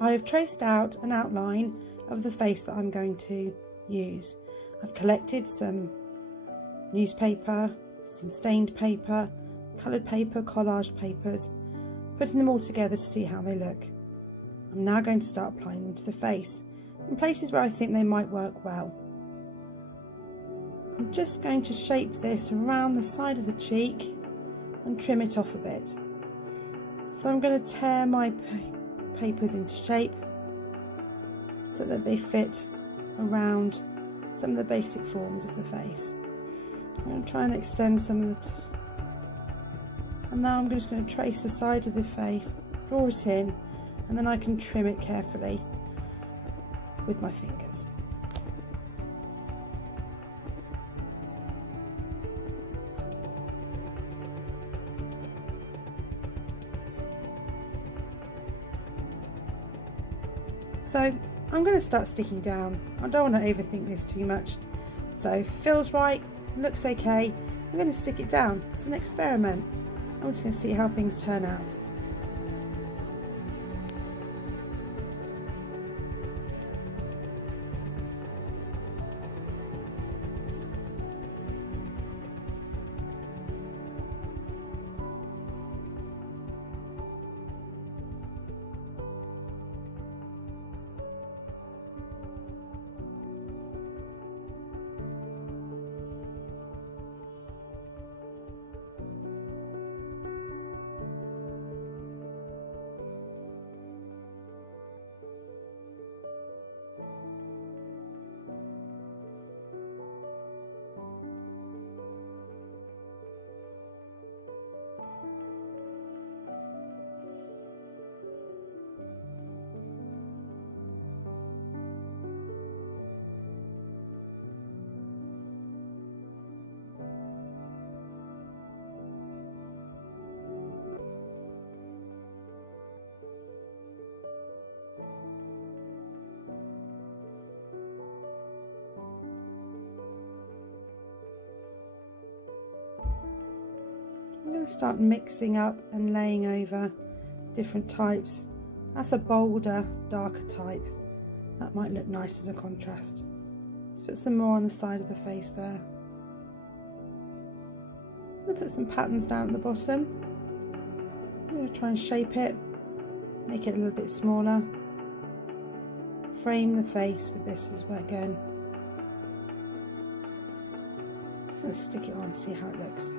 I have traced out an outline of the face that I'm going to use. I've collected some newspaper, some stained paper, coloured paper, collage papers, putting them all together to see how they look. I'm now going to start applying them to the face in places where I think they might work well. I'm just going to shape this around the side of the cheek and trim it off a bit. So I'm going to tear my papers into shape so that they fit around some of the basic forms of the face. I'm going to try and extend some of the and now I'm just going to trace the side of the face, draw it in, and then I can trim it carefully with my fingers. So I'm going to start sticking down. I don't want to overthink this too much. So feels right, looks okay, I'm going to stick it down. It's an experiment. I'm just going to see how things turn out. I'm going to start mixing up and laying over different types. That's a bolder, darker type. That might look nice as a contrast. Let's put some more on the side of the face there. I'm going to put some patterns down at the bottom. I'm going to try and shape it, make it a little bit smaller. Frame the face with this as well again. Just going to stick it on and see how it looks.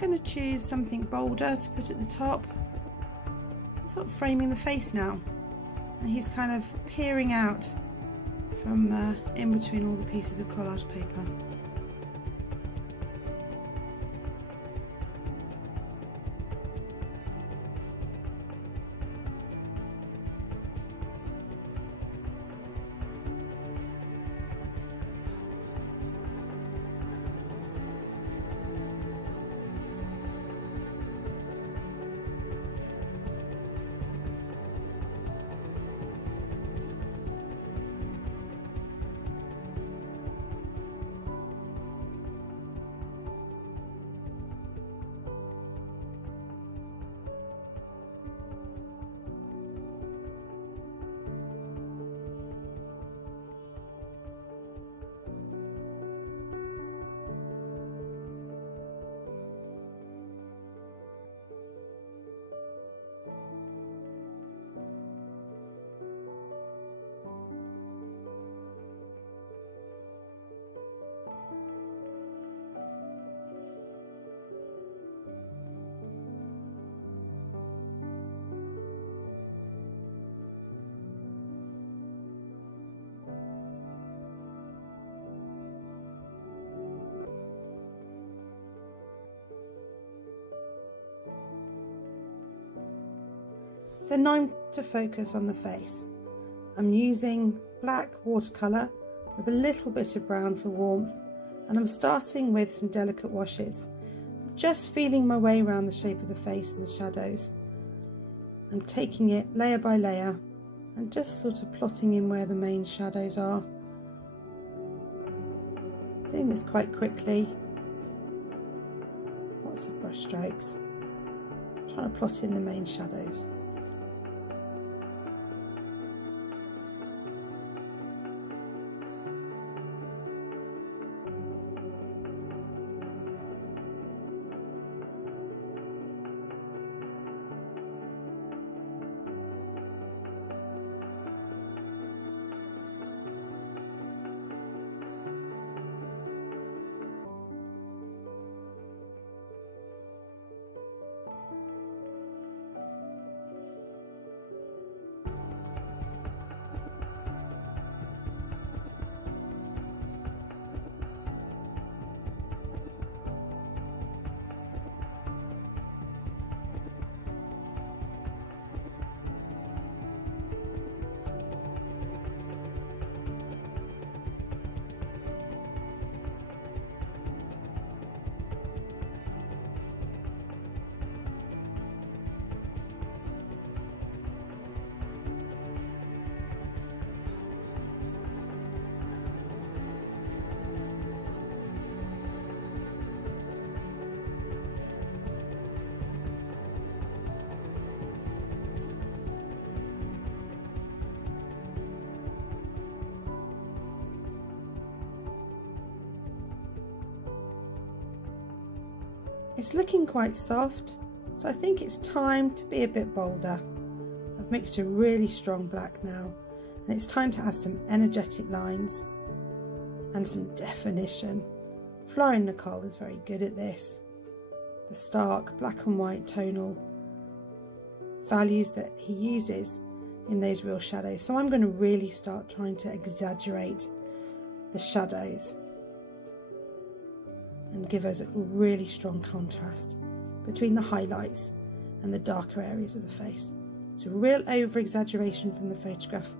I'm going to choose something bolder to put at the top. Sort of framing the face now, and he's kind of peering out from in between all the pieces of collage paper. So now I'm to focus on the face. I'm using black watercolour with a little bit of brown for warmth, and I'm starting with some delicate washes. I'm just feeling my way around the shape of the face and the shadows. I'm taking it layer by layer and just sort of plotting in where the main shadows are. Doing this quite quickly. Lots of brush strokes. Trying to plot in the main shadows. It's looking quite soft, so I think it's time to be a bit bolder. I've mixed a really strong black now, and it's time to add some energetic lines and some definition. Florian Nicolle is very good at this. The stark black and white tonal values that he uses in those real shadows. So I'm going to really start trying to exaggerate the shadows and give us a really strong contrast between the highlights and the darker areas of the face. So real over exaggeration from the photograph.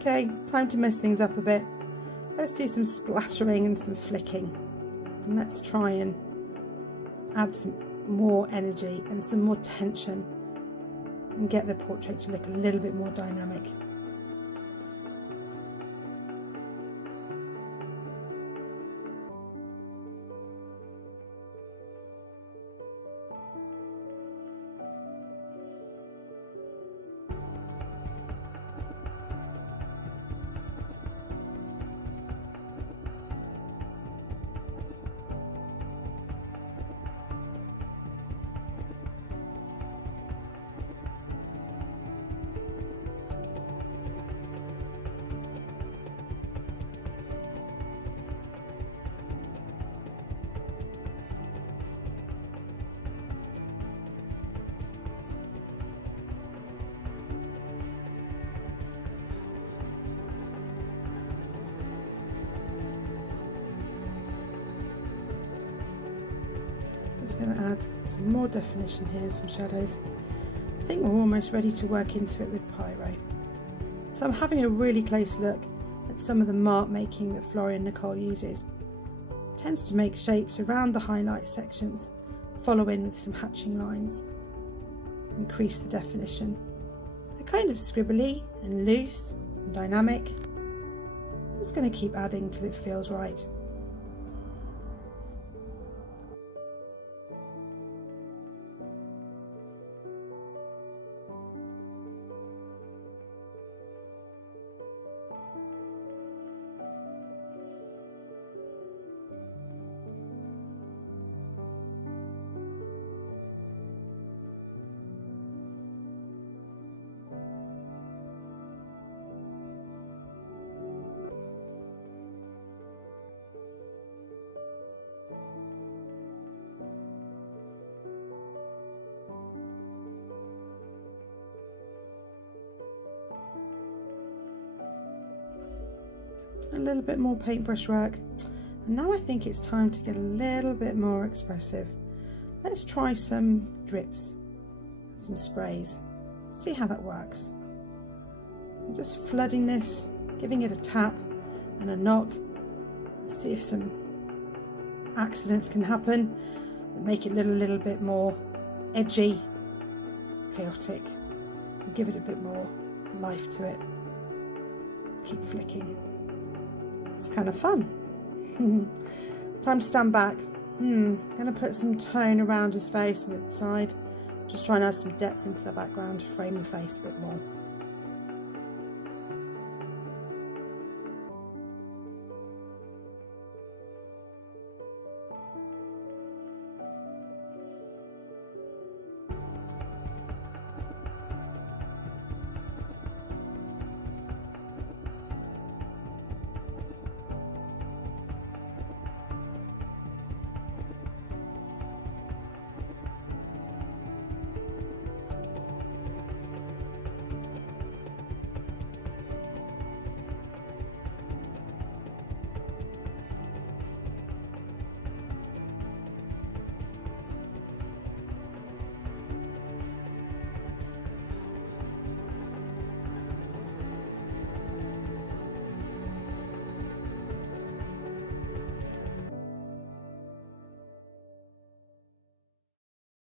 Okay, time to mess things up a bit. Let's do some splattering and some flicking. And let's try and add some more energy and some more tension and get the portrait to look a little bit more dynamic. Just going to add some more definition here, some shadows. I think we're almost ready to work into it with Pyro. So I'm having a really close look at some of the mark making that Florian Nicolle uses. It tends to make shapes around the highlight sections, follow in with some hatching lines, increase the definition. They're kind of scribbly and loose and dynamic. I'm just going to keep adding till it feels right. A little bit more paintbrush work. And now I think it's time to get a little bit more expressive. Let's try some drips, some sprays. See how that works. I'm just flooding this, giving it a tap and a knock. Let's see if some accidents can happen that make it look a little bit more edgy, chaotic, and give it a bit more life to it. Keep flicking. It's kind of fun. Time to stand back. Gonna put some tone around his face on the side. Just try and add some depth into the background to frame the face a bit more.